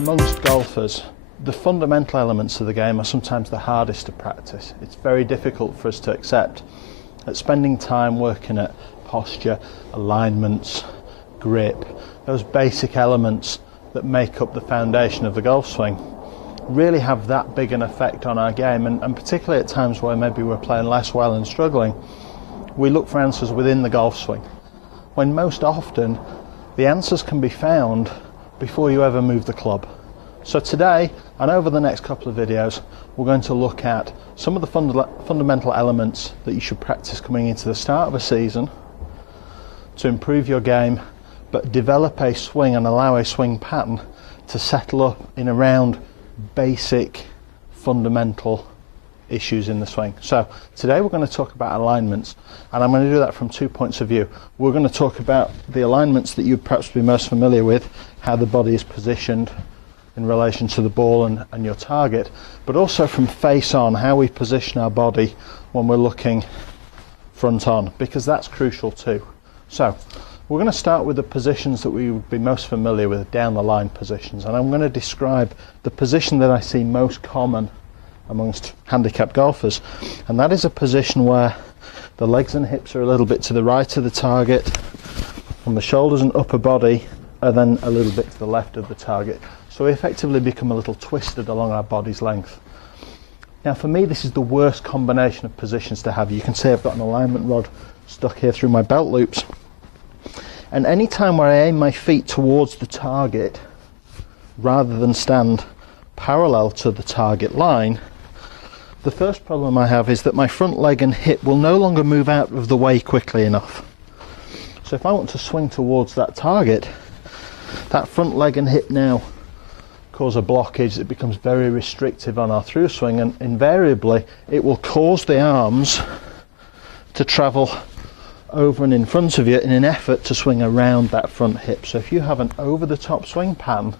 amongst golfers, the fundamental elements of the game are sometimes the hardest to practice. It's very difficult for us to accept that spending time working at posture, alignments, grip, those basic elements that make up the foundation of the golf swing really have that big an effect on our game, and particularly at times where maybe we're playing less well and struggling, we look for answers within the golf swing, when most often the answers can be found before you ever move the club. So today, and over the next couple of videos, we're going to look at some of the fundamental elements that you should practice coming into the start of a season to improve your game, but develop a swing and allow a swing pattern to settle up in around basic fundamental issues in the swing. So today we're going to talk about alignments, and I'm going to do that from 2 points of view. We're going to talk about the alignments that you'd perhaps be most familiar with, how the body is positioned in relation to the ball and your target, but also from face on, how we position our body when we're looking front on, because that's crucial too. So we're going to start with the positions that we would be most familiar with, down the line positions, and I'm going to describe the position that I see most common amongst handicapped golfers, and that is a position where the legs and hips are a little bit to the right of the target and the shoulders and upper body are then a little bit to the left of the target, so we effectively become a little twisted along our body's length. Now for me, this is the worst combination of positions to have. You can see I've got an alignment rod stuck here through my belt loops, and any time where I aim my feet towards the target rather than stand parallel to the target line, the first problem I have is that my front leg and hip will no longer move out of the way quickly enough. So if I want to swing towards that target, that front leg and hip now cause a blockage that becomes very restrictive on our through swing, and invariably it will cause the arms to travel over and in front of you in an effort to swing around that front hip. So if you have an over the top swing pattern,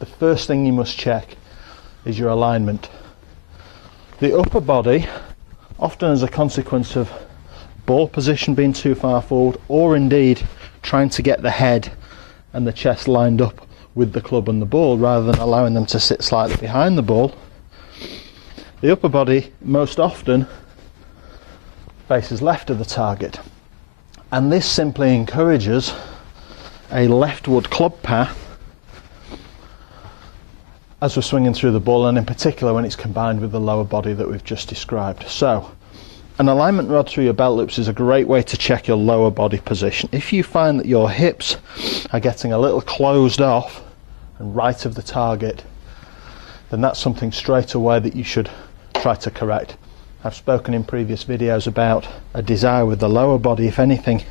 the first thing you must check is your alignment. The upper body, often as a consequence of ball position being too far forward, or indeed trying to get the head and the chest lined up with the club and the ball rather than allowing them to sit slightly behind the ball, the upper body most often faces left of the target, and this simply encourages a leftward club path as we're swinging through the ball, and in particular when it's combined with the lower body that we've just described. So an alignment rod through your belt loops is a great way to check your lower body position. If you find that your hips are getting a little closed off and right of the target, then that's something straight away that you should try to correct. I've spoken in previous videos about a desire with the lower body, if anything,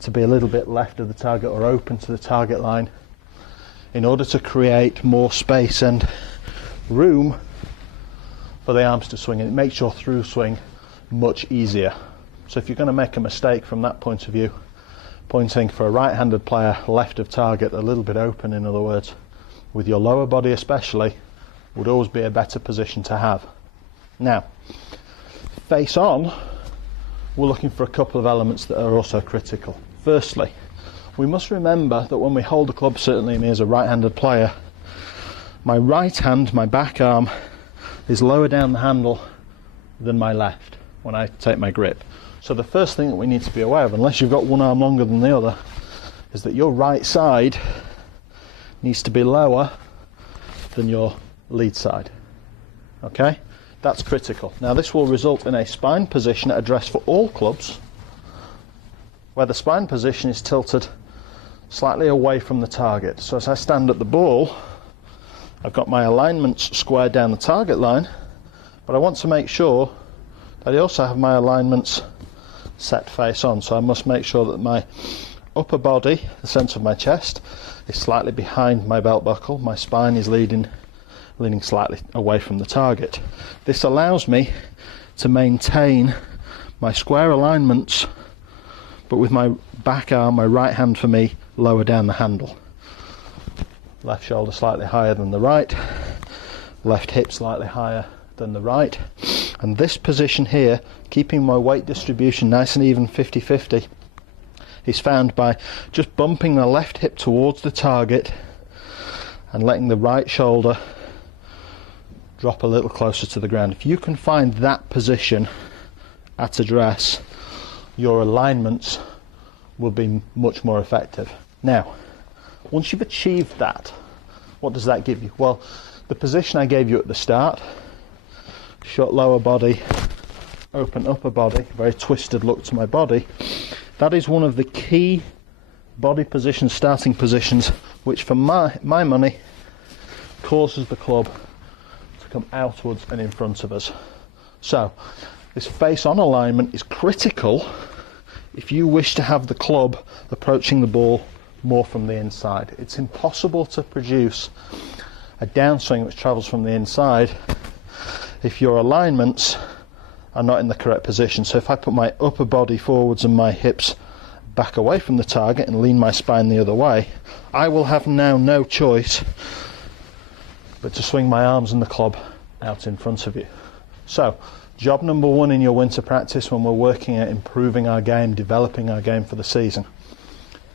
to be a little bit left of the target or open to the target line in order to create more space and room for the arms to swing, and it makes your through swing much easier. So if you're going to make a mistake from that point of view, pointing for a right-handed player left of target, a little bit open in other words, with your lower body especially, would always be a better position to have. Now, face on, we're looking for a couple of elements that are also critical. Firstly, we must remember that when we hold the club, certainly me as a right-handed player, my right hand, my back arm, is lower down the handle than my left when I take my grip. So the first thing that we need to be aware of, unless you've got one arm longer than the other, is that your right side needs to be lower than your lead side. Okay? That's critical. Now this will result in a spine position at address for all clubs, where the spine position is tilted slightly away from the target. So as I stand at the ball, I've got my alignments squared down the target line, but I want to make sure that I also have my alignments set face on. So I must make sure that my upper body, the centre of my chest, is slightly behind my belt buckle. My spine is leaning slightly away from the target. This allows me to maintain my square alignments, but with my back arm, my right hand for me, lower down the handle. Left shoulder slightly higher than the right, left hip slightly higher than the right, and this position here, keeping my weight distribution nice and even 50-50, is found by just bumping the left hip towards the target and letting the right shoulder drop a little closer to the ground. If you can find that position at address, your alignments will be much more effective. Now, once you've achieved that, what does that give you? Well, the position I gave you at the start, shut lower body, open upper body, very twisted look to my body, that is one of the key body positions, starting positions, which for my money causes the club to come outwards and in front of us. So this face-on alignment is critical if you wish to have the club approaching the ball more from the inside. It's impossible to produce a downswing which travels from the inside if your alignments are not in the correct position. So if I put my upper body forwards and my hips back away from the target and lean my spine the other way, I will have now no choice but to swing my arms and the club out in front of you. So job number one in your winter practice when we're working at improving our game, developing our game for the season: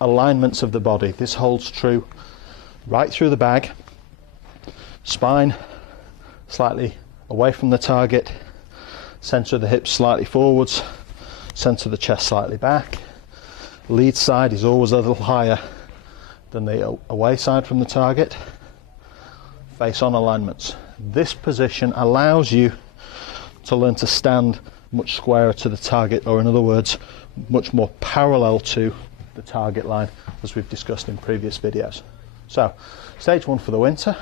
alignments of the body. This holds true right through the bag. Spine slightly away from the target, centre of the hips slightly forwards, centre of the chest slightly back. Lead side is always a little higher than the away side from the target. Face on alignments. This position allows you to learn to stand much squarer to the target, or in other words, much more parallel to the target line, as we've discussed in previous videos. So, stage one for the winter,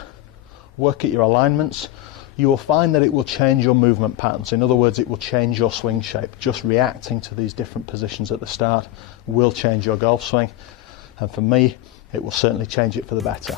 work at your alignments. You will find that it will change your movement patterns. In other words, it will change your swing shape. Just reacting to these different positions at the start will change your golf swing, and for me, it will certainly change it for the better.